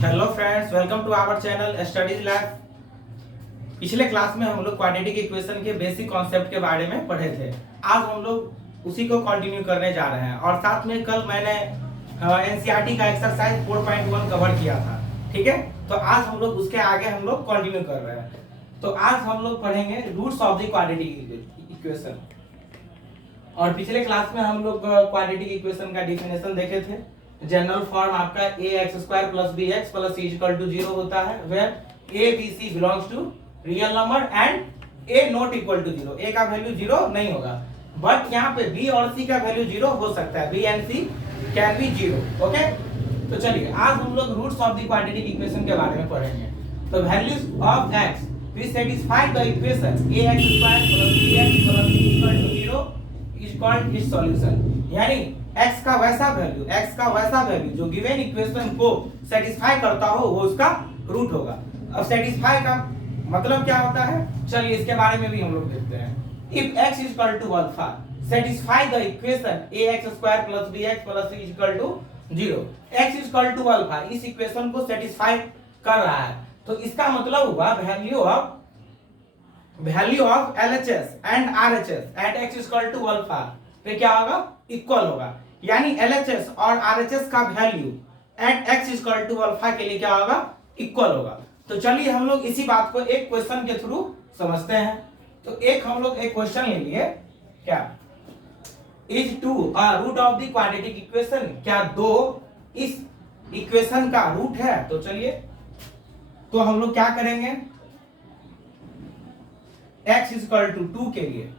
Hello friends, welcome to our channel studies lab. पिछले class में हम लोग क्वाड्रेटिक इक्वेशन के बेसिक कॉन्सेप्ट के बारे में पढ़े थे। आज हम लोग उसी को कंटिन्यू करने जा रहे हैं और साथ में कल मैंने एनसीईआरटी का एक्सरसाइज 4.1 कवर किया था। ठीक है, तो आज हम लोग उसके आगे हम लोग कंटिन्यू कर रहे हैं। तो आज हम लोग पढ़ेंगे roots of the quadratic equation. और पिछले क्लास में हम लोग क्वाड्रेटिक इक्वेशन का डिफिनेशन देखे थे। जनरल फॉर्म आपका ax² + bx + c = 0 होता है, where a b c belongs to real number and a not equal to 0। a का वैल्यू 0 नहीं होगा, बट यहाँ पे b और c का वैल्यू 0 हो सकता है। b and c can be 0। Okay, तो चलिए आज हम लोग roots of the quadratic equation के बारे में पढ़ेंगे। तो values of x which satisfy the equation ax² + bx + c = 0 is called its solution। यानी x का वैसा वैल्यू जो गिवन इक्वेशन को सेटिस्फाई करता हो वो उसका रूट होगा। अब सेटिस्फाई का मतलब क्या होता है, चलिए इसके बारे में भी हम लोग देखते हैं। If x = alpha satisfy the equation ax² + bx + c = 0। x = alpha इस इक्वेशन को सेटिस्फाई कर रहा है, तो इसका मतलब हुआ value of LHS and RHS at x = alpha पे क्या होगा, इक्वल होगा। यानी LHS और RHS का वैल्यू एट x = अल्फा के लिए क्या होगा, इक्वल होगा। तो चलिए हम लोग इसी बात को एक क्वेश्चन के थ्रू समझते हैं। तो हम लोग एक क्वेश्चन ले लिए, क्या is 2 root of the quadratic equation, क्या 2 इस इक्वेशन का रूट है। तो चलिए तो हम लोग क्या करेंगे, x = 2 के लिए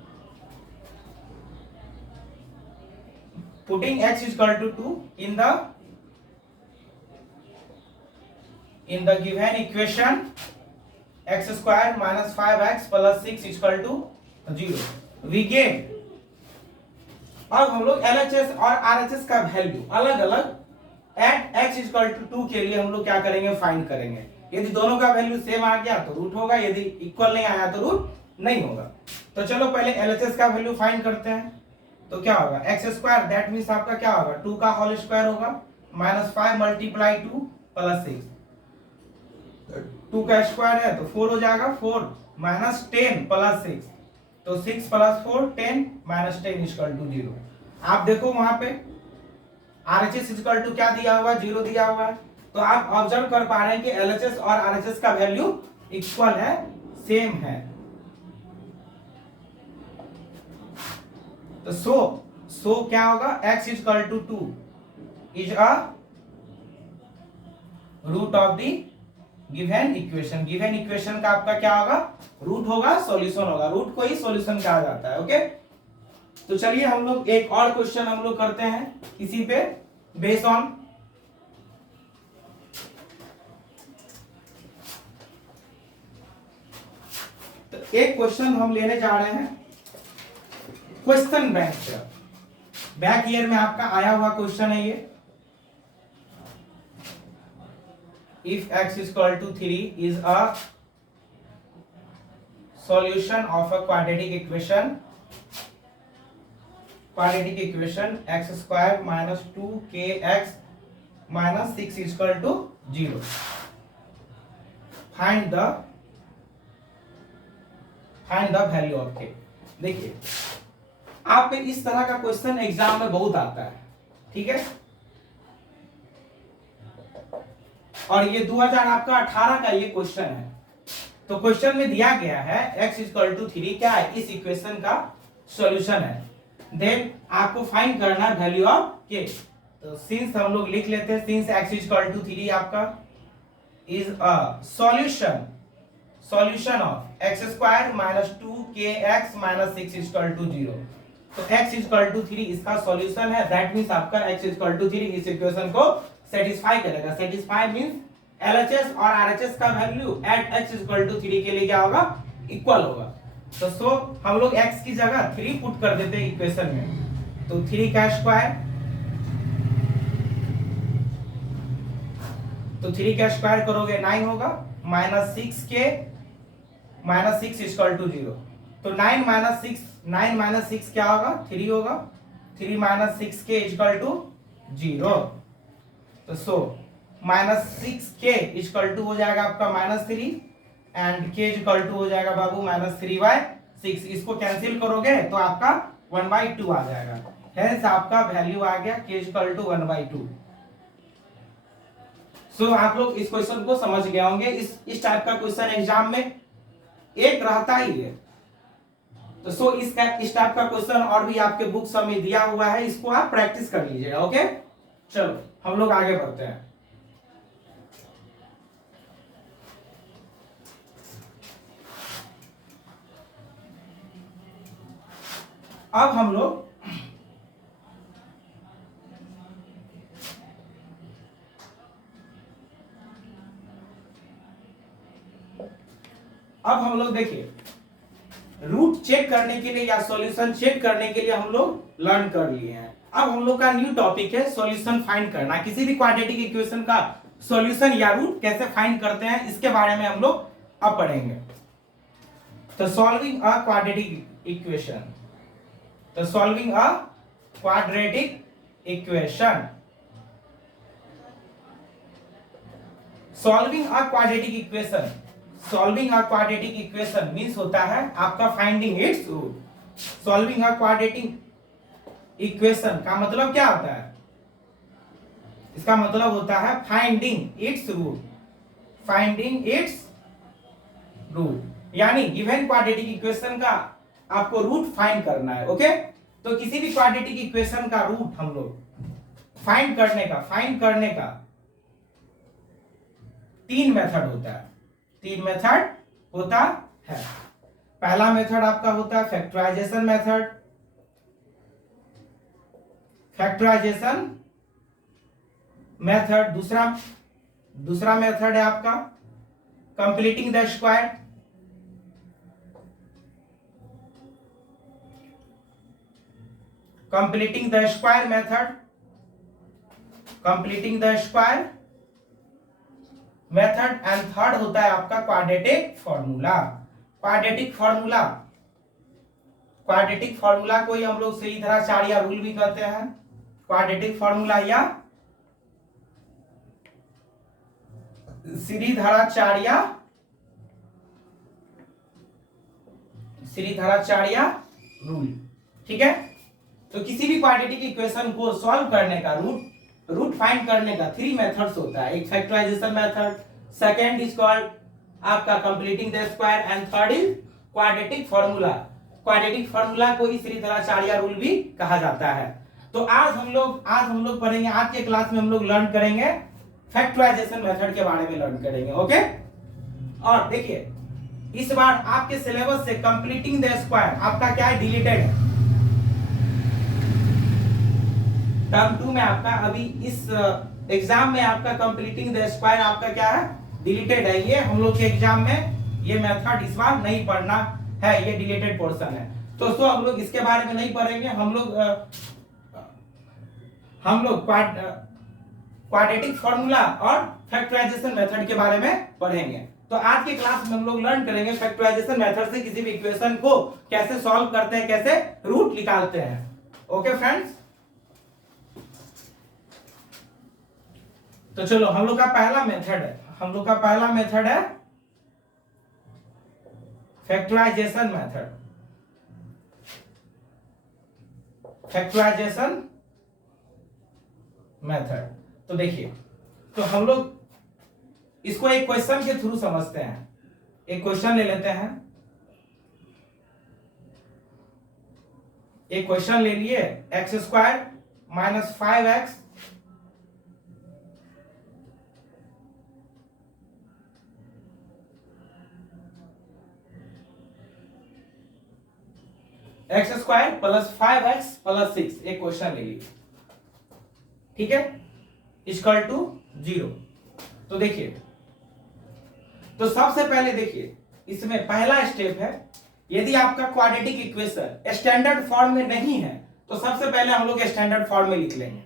putting x = 2 in the given equation x² - 5x + 6 = 0 we get। अब हम लोग LHS और RHS का वैल्यू अलग अलग एट x = 2 के लिए हम लोग क्या करेंगे, फाइंड करेंगे। यदि दोनों का वैल्यू सेम आ गया तो रूट होगा, यदि इक्वल नहीं आया तो रूट नहीं होगा। तो चलो पहले LHS का वैल्यू फाइंड करते हैं। तो क्या होगा, x² दैट मींस आपका क्या होगा, 2 का होल स्क्वायर होगा -5 × 2 + 6। 2 का स्क्वायर है तो 4 हो जाएगा, 4 - 10 + 6 तो 6 + 4 10 - 10 = 0। आप देखो वहां पे RHS = क्या दिया हुआ, 0 दिया हुआ है। तो आप ऑब्जर्व कर पा रहे हैं कि LHS और RHS का वैल्यू इक्वल है, सेम है। तो सो क्या होगा, x = 2 is a root of the given equation. Given equation का आपका क्या होगा, रूट होगा, सॉल्यूशन होगा। रूट को ही सॉल्यूशन कहा जाता है। ओके, तो चलिए हम लोग एक और क्वेश्चन हम लोग करते हैं इसी पे बेस ऑन। तो एक क्वेश्चन हम लेने जा रहे हैं क्वेश्चन बैंक से। बैक ईयर में आपका आया हुआ क्वेश्चन है ये। If x = 3 is a solution of a quadratic equation x² - 2kx - 6 = 0 find the value of k। देखिए आप पे इस तरह का क्वेश्चन एग्जाम में बहुत आता है, ठीक है। और ये 2018 का ये क्वेश्चन है। तो क्वेश्चन में दिया गया है x = 3 क्या है, इस इक्वेशन का सॉल्यूशन है। देन आपको फाइंड करना है वैल्यू ऑफ k। तो सिंस हम लोग लिख लेते हैं, सिंस x = 3 आपका is a solution of x² - 2kx - 6 = 0। तो x = 3 इसका सॉल्यूशन है, दैट मींस आपका x = 3 इस इक्वेशन को सेटिस्फाई करेगा। सेटिस्फाई मींस LHS और RHS का वैल्यू एट x = 3 के लिए क्या होगा, इक्वल होगा। तो हम लोग x की जगह 3 पुट कर देते हैं इक्वेशन में। तो 3 का स्क्वायर, तो 3 का स्क्वायर करोगे 9 होगा, -6k - 6 = 0। तो 9 - 6 क्या होगा, 3 होगा। 3 - 6k = 0। तो -6k इक्वल टू हो जाएगा आपका -3 एंड k इक्वल टू हो जाएगा बाबू -3/6। इसको कैंसिल करोगे तो आपका 1/2 आ जाएगा। हेंस आपका वैल्यू आ गया k इक्वल टू 1/2। सो आप लोग इस क्वेश्चन को समझ गए होंगे। इस टाइप का क्वेश्चन एग्जाम में एक रहता ही है। तो सो इस टाइप का क्वेश्चन और भी आपके बुक सब में दिया हुआ है, इसको आप प्रैक्टिस कर लीजिएगा। ओके, चलो हम लोग आगे बढ़ते हैं। अब हम लोग देखिए रूट चेक करने के लिए या सॉल्यूशन चेक करने के लिए हम लोग लर्न कर लिए हैं। अब हम लोग का न्यू टॉपिक है सॉल्यूशन फाइंड करना। किसी भी क्वाड्रेटिक इक्वेशन का सॉल्यूशन या रूट कैसे फाइंड करते हैं इसके बारे में हम लोग अब पढ़ेंगे। तो सॉल्विंग अ क्वाड्रेटिक इक्वेशन, तो solving a quadratic equation, solving a quadratic equation, solving a quadratic equation means होता है आपका finding its root. Solving a quadratic equation का मतलब क्या होता है? इसका मतलब होता है finding its root, finding its root, यानी गिवन क्वाड्रेटिक इक्वेशन का आपको रूट फाइंड करना है। ओके, तो किसी भी क्वाड्रेटिक इक्वेशन का रूट हम लोग फाइंड करने का तीन मेथड होता है, तीन मेथड होता है। पहला मेथड आपका होता है फैक्टराइजेशन मेथड, फैक्टराइजेशन मेथड। दूसरा मेथड है आपका completing the square, completing the square method, completing the square method. And third होता है आपका quadratic formula. Quadratic formula, quadratic formula को ही हम लोग सीरीधराचार्य रूल भी कहते हैं। क्वाड्रेटिक फॉर्मूला या सीरीधराचार्य रूल, ठीक है। तो किसी भी क्वाड्रेटिक इक्वेशन को सॉल्व करने का रूट फाइंड करने का थ्री मेथड्स होता है। एक factorisation method, second is called आपका completing the square and third is quadratic formula. Quadratic formula को ही सीरीधराचार्य रूल भी कहा जाता है। तो आज हम लोग पढ़ेंगे, आज के क्लास में हम लोग लर्न करेंगे फैक्टराइजेशन मेथड के बारे में लर्न करेंगे। ओके, और देखिए इस बार आपके सिलेबस से कंप्लीटिंग द स्क्वायर आपका क्या है, डिलीटेड है। टर्म 2 में आपका अभी इस एग्जाम में आपका कंप्लीटिंग द स्क्वायर आपका क्या है, डिलीटेड है। ये हम लोग के एग्जाम में ये मेथड इस बार नहीं पढ़ना है, ये डिलीटेड पोर्शन है। तो दोस्तों हम लोग इसके बारे में नहीं पढ़ेंगे। हम लोग क्वाड्रेटिक फॉर्मूला और फैक्टराइजेशन मेथड के बारे में पढ़ेंगे। तो आज के क्लास में हम लोग लर्न करेंगे फैक्टराइजेशन मेथड से किसी भी इक्वेशन को कैसे सॉल्व करते हैं, कैसे रूट निकालते हैं। ओके फ्रेंड्स, तो चलो हम लोग का पहला मेथड है फैक्टराइजेशन मेथड, फैक्टराइजेशन मेथड। तो देखिए, तो हम लोग इसको एक क्वेश्चन के थ्रू समझते हैं। एक क्वेश्चन ले लेते हैं, एक क्वेश्चन ले लिए x² - 5x x² + 5x + 6, एक क्वेश्चन ले लीजिए, ठीक है, इक्वल टू 0। तो देखिए, तो सबसे पहले देखिए इसमें पहला स्टेप है, यदि आपका क्वाड्रेटिक इक्वेशन स्टैंडर्ड फॉर्म में नहीं है तो सबसे पहले हम लोग स्टैंडर्ड फॉर्म में लिख लेंगे।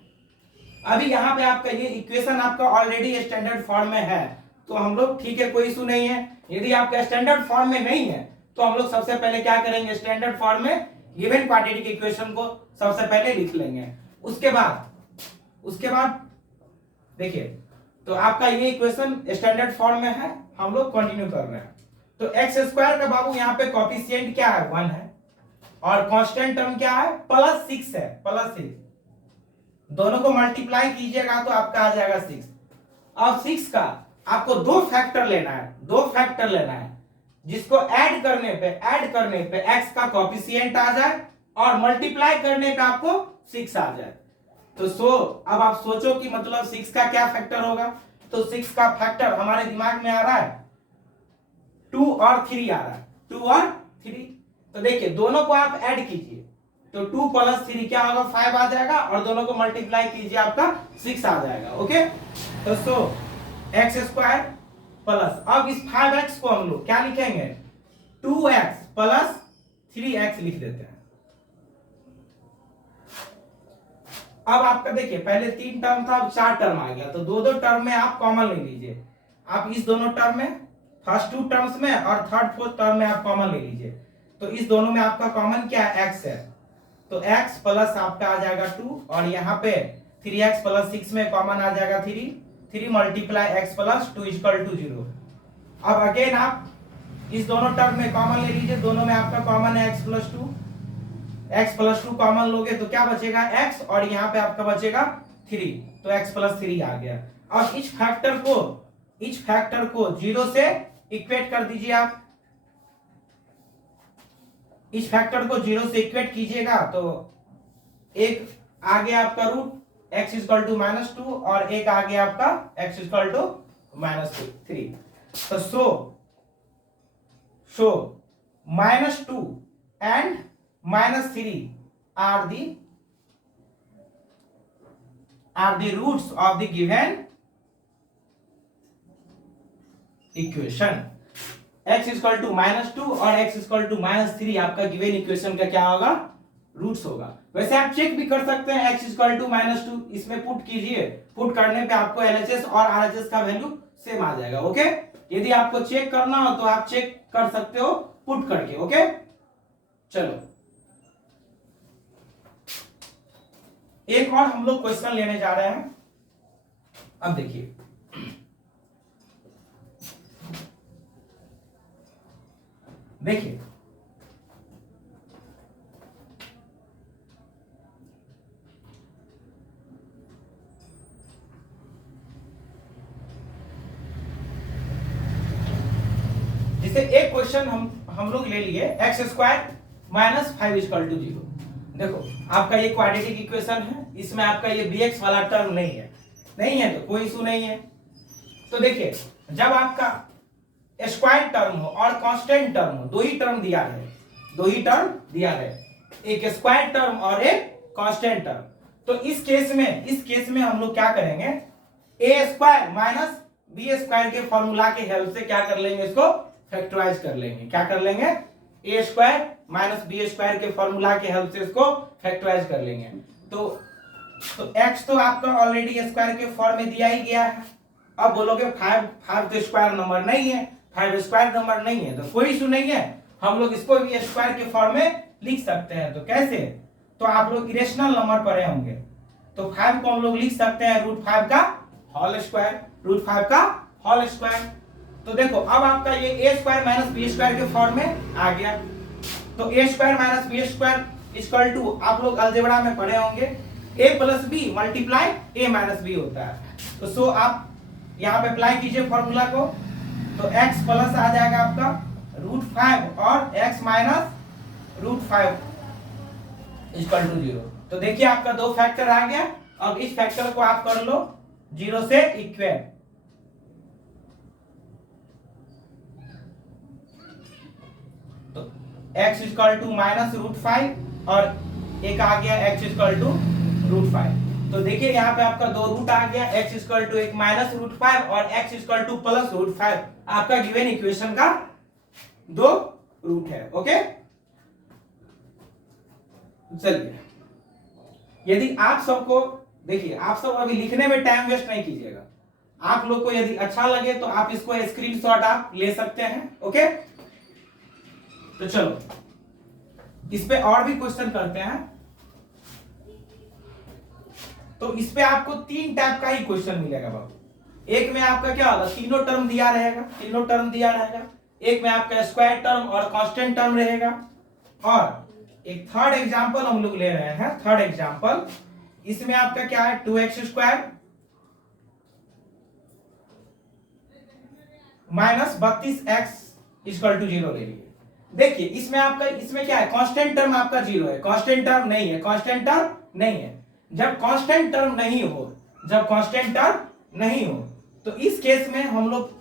अभी यहाँ पे आपका ये इक्वेशन आपका ऑलरेडी स्टैंडर्ड फॉर्म में है, तो हम लोग ठीक है, कोई इशू नहीं है। यदि आपका स्टैंडर्ड फॉर्म में नहीं है तो हम लोग सबसे पहले क्या करेंगे, स्टैंडर्ड फॉर्म में गिवन क्वाड्रेटिक इक्वेशन को सबसे पहले लिख लेंगे। उसके बाद देखिए तो आपका ये इक्वेशन स्टैंडर्ड फॉर्म में है, हम लोग कंटिन्यू कर रहे हैं। तो एक्स स्क्वायर का बाबू यहाँ पे कोफिशिएंट क्या है, 1 है, और कांस्टेंट टर्म क्या है, +6 है, +6। दोनों को मल्टीप्लाई कीजिएगा तो आपका आ जाएगा 6। अब 6 का आपको दो फैक्टर लेना है, जिसको ऐड करने पे x का कोफिशिएंट आ जाए और मल्टीप्लाई करने पे आपको 6 आ जाए। तो अब आप सोचो कि मतलब 6 का क्या फैक्टर होगा। तो 6 का फैक्टर हमारे दिमाग में आ रहा है 2 और 3 आ रहा है, 2 और 3। तो देखिए दोनों को आप ऐड कीजिए तो 2 + 3 क्या होगा, 5 आ जाएगा, और दोनों को मल्टीप्लाई कीजिए आपका 6 आ जाएगा। ओके, तो एक्स स्क्वायर प्लस, अब इस 5x को हम लोग क्या लिखेंगे, 2x + 3x लिख देते हैं। अब आपका देखिए पहले 3 टर्म था, अब 4 टर्म आ गया, तो दो टर्म में आप कॉमन ले लीजिए। आप इस दोनों टर्म में, फर्स्ट 2 टर्म्स में और थर्ड फोर्थ टर्म में आप कॉमन ले लीजिए। तो इस दोनों में आपका कॉमन क्या है, x है, तो x प्लस आपका आ जाएगा 2, और यहाँ पे 3x + 6 में कॉमन आ जाएगा 3 × x + 2 = 0। अब अगेन आप इस दोनों टर्म में कॉमन ले लीजिए, दोनों में आपका कॉमन है x + 2 कॉमन लोगे तो क्या बचेगा, x, और यहाँ पे आपका बचेगा 3, तो x + 3 आ गया। अब इस फैक्टर को 0 से इक्वेट कर दीजिए। आप इस फैक्टर को 0 से इक्वेट कीजिएगा तो एक आ गया आपका रूट x = -2, और एक आ गया आपका x = -3। तो सो -2 and -3 are the roots of the given equation। x = -2 और x = -3 आपका गिवन इक्वेशन का क्या होगा, रूट्स होगा। वैसे आप चेक भी कर सकते हैं, x = -2 इसमें पुट कीजिए, पुट करने पे आपको LHS और RHS का वैल्यू सेम आ जाएगा। ओके, यदि आपको चेक करना हो तो आप चेक कर सकते हो पुट करके। ओके, चलो एक और हम लोग क्वेश्चन लेने जा रहे हैं। अब देखिए जैसे एक क्वेश्चन हम लोग ले लिए x² - 5 = 0। देखो आपका ये क्वाड्रेटिक इक्वेशन है, इसमें आपका ये bx वाला टर्म नहीं है तो कोई इशू नहीं है। तो देखिए जब आपका स्क्वायर टर्म हो और कांस्टेंट टर्म हो, दो ही टर्म दिया है, एक स्क्वायर टर्म और एक कांस्टेंट टर्म। तो इस केस में हम लोग क्या करेंगे, a² - b² के फॉर्मूला के हेल्प से क्या कर लेंगे, इसको फैक्टराइज कर लेंगे। क्या कर लेंगे, a² - b² के फॉर्मूला के हेल्प से इसको फैक्टराइज कर लेंगे। तो x तो आपका ऑलरेडी स्क्वायर के फॉर्म में दिया ही गया है। अब बोलोगे 5 तो स्क्वायर नंबर नहीं है, 5 स्क्वायर नंबर नहीं है, तो कोई इशू नहीं है, हम लोग इसको भी स्क्वायर के फॉर्म में लिख सकते हैं। तो कैसे, तो आप लोग इरेशनल नंबर पढ़े होंगे, तो 5 को हम लोग लिख सकते हैं √5 का होल स्क्वायर। तो देखो अब आपका ये a² - b² के फॉर्म में आ गया। तो a² - b² = आप लोग अलजेब्रा में पढ़े होंगे, a + b × a - b होता है। तो आप यहाँ पे अप्लाई कीजिए फॉर्मूला को, तो x प्लस आ जाएगा आपका √5 और x - √5 = 0। तो देखिए आपका दो फैक्टर आ गया। अब इस फैक्टर को आप कर लो 0 से इक्वेट, तो x = -√5 और एक आ गया x = √5। तो देखिए यहाँ पे आपका दो रूट आ गया, x = एक -√5 और x = +√5। आपका गिवन इक्वेशन का दो रूट है। ओके, चलिए यदि आप सबको देखिए, आप सब अभी लिखने में टाइम वेस्ट नहीं कीजिएगा। आप लोग को यदि अच्छा लगे तो आप इसको स्क्रीनशॉट आप ले सकते हैं। ओके, तो चलो इस पे और भी क्वेश्चन करते हैं। तो इस पे आपको 3 टाइप का ही क्वेश्चन मिलेगा बाबू, एक में आपका क्या होगा, तीनों टर्म दिया रहेगा, एक में आपका स्क्वायर टर्म और कांस्टेंट टर्म रहेगा। और एक थर्ड एग्जांपल हम लोग ले रहे हैं, थर्ड एग्जांपल, इसमें आपका क्या है 2x square minus 32x equal to 0 ले लीजिए। देखिए इसमें आपका, इसमें क्या है, कांस्टेंट टर्म आपका 0 है, कांस्टेंट टर्म नहीं है। जब कांस्टेंट टर्म नहीं हो तो इस केस में हम लोग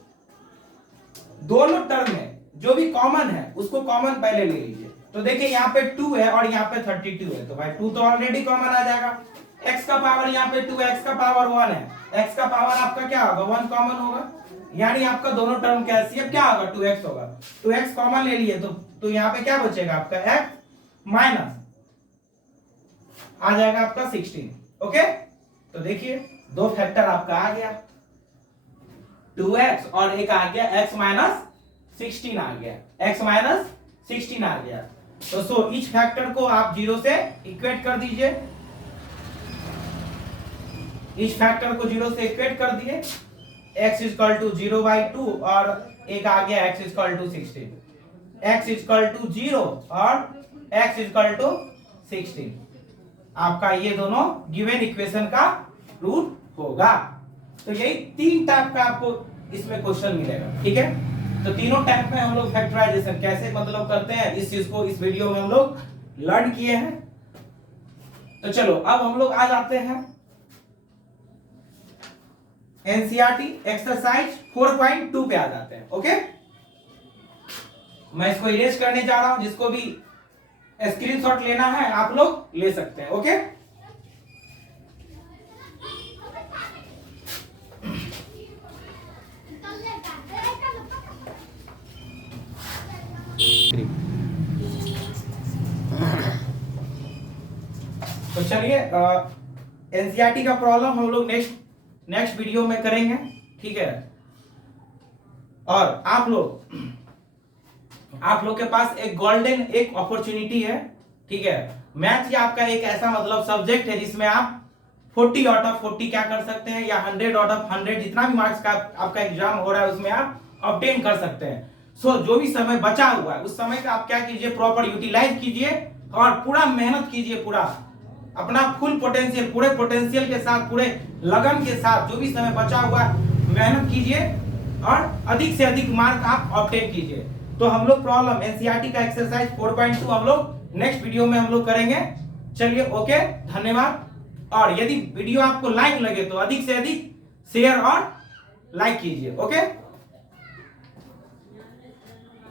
दोनों टर्म में जो भी कॉमन है उसको कॉमन पहले ले लीजिए। तो देखिए यहाँ पे 2 है और यहाँ पे 32 है, तो भाई 2 तो ऑलरेडी कॉमन आ जाएगा। x का पावर यहाँ पे 2 है, x का पावर 1 है, x का पावर आपका क्या होगा 1 कॉमन होगा, यानी आपका दोनों टर्म का एचसीएफ क्या होगा 2x होगा। 2x कॉमन ले लिए तो यहाँ पे क्या बचेगा आपका x माइनस आ जाएगा आपका 16। ओके, तो देखिए दो फैक्टर आपका आ गया, 2x और एक आ गया x माइनस 16 आ गया, x माइनस 16 आ गया। तो सो इच फैक्टर को आप 0 से इक्वेट कर दीजिए, इच फैक्टर को 0 से इक्वेट कर दिए, x इक्वल टू 0/2 और एक आ गया x equal to 16, x equal to 0 और x इक्वल टू 16। आपका ये दोनों गिवन इक्वेशन का रूट होगा। तो यही 3 टाइप का आपको इसमें क्वेश्चन मिलेगा, ठीक है। तो तीनों टाइप में हम लोग फैक्टराइजेशन कैसे मतलब करते हैं, इस चीज को इस वीडियो में हम लोग लर्न किए हैं। तो चलो अब हम लोग आ जाते हैं एनसीईआरटी एक्सरसाइज 4.2 पे आ जाते हैं। ओके, मैं इसको इरेज करने जा रहा हूं, जिसको भी स्क्रीनशॉट लेना है आप लोग ले सकते हैं। ओके, तो चलिए एनसीईआरटी का प्रॉब्लम हम लोग नेक्स्ट वीडियो में करेंगे, ठीक है। और आप लोग के पास एक गोल्डन एक अपॉर्चुनिटी है, ठीक है। मैथ ही आपका एक ऐसा मतलब सब्जेक्ट है जिसमें आप 40 आउट ऑफ 40 क्या कर सकते हैं, या 100 आउट ऑफ 100 जितना भी मार्क्स का आपका एग्जाम हो रहा है उसमें आप ऑब्टेन कर सकते हैं। सो जो भी समय बचा हुआ है उस समय का आप क्या कीजिए, प्रॉपर यूटिलाइज कीजिए और पूरा मेहनत कीजिए, पूरा अपना फुल पोटेंशियल, पूरे पोटेंशियल के साथ, पूरे लगन के साथ जो भी समय बचा हुआ है मेहनत कीजिए और अधिक से अधिक मार्क आप ऑब्टेन कीजिए। तो हम लोग प्रॉब्लम एनसीईआरटी का एक्सरसाइज 4.2 हम लोग नेक्स्ट वीडियो में हम लोग करेंगे। चलिए ओके, धन्यवाद। और यदि वीडियो आपको लाइक लगे तो अधिक से अधिक शेयर और लाइक कीजिए। ओके।